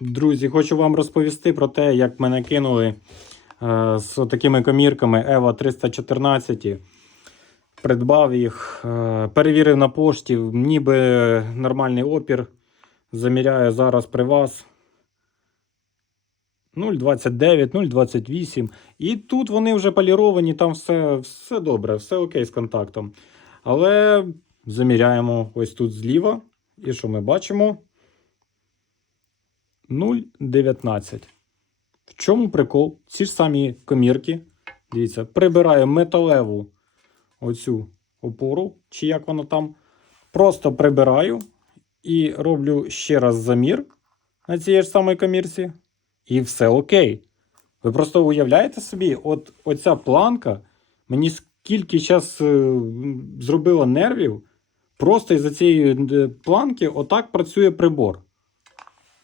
Друзі, хочу вам розповісти про те, як мене кинули е, з такими комірками EVA 314. Придбав їх, е, перевірив на пошті, ніби нормальний опір. Заміряю зараз при вас 0,29, 0,28. І тут вони вже поліровані, там все, все добре, все окей з контактом. Але заміряємо ось тут зліва. І що ми бачимо? 0,19. В чому прикол? Ці ж самі комірки. Дивіться, прибираю металеву оцю опору, чи як вона там. Просто прибираю і роблю ще раз замір на цій ж самій комірці. І все окей. Ви просто уявляєте собі, от оця планка мені скільки час е, зробила нервів, просто із-за цієї е, планки отак працює прибор.